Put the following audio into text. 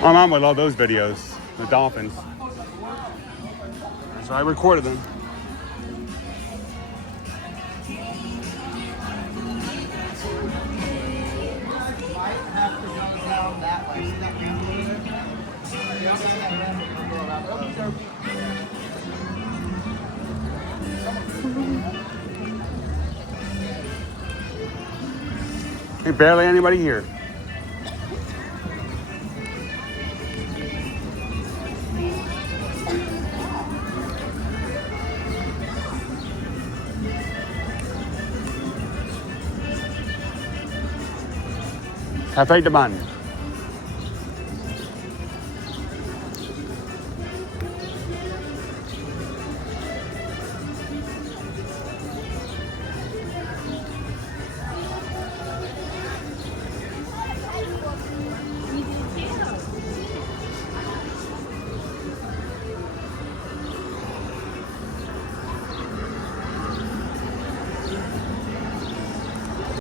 My mom would love those videos, the dolphins. So I recorded them. Ain't barely anybody here. Cafe de Ban.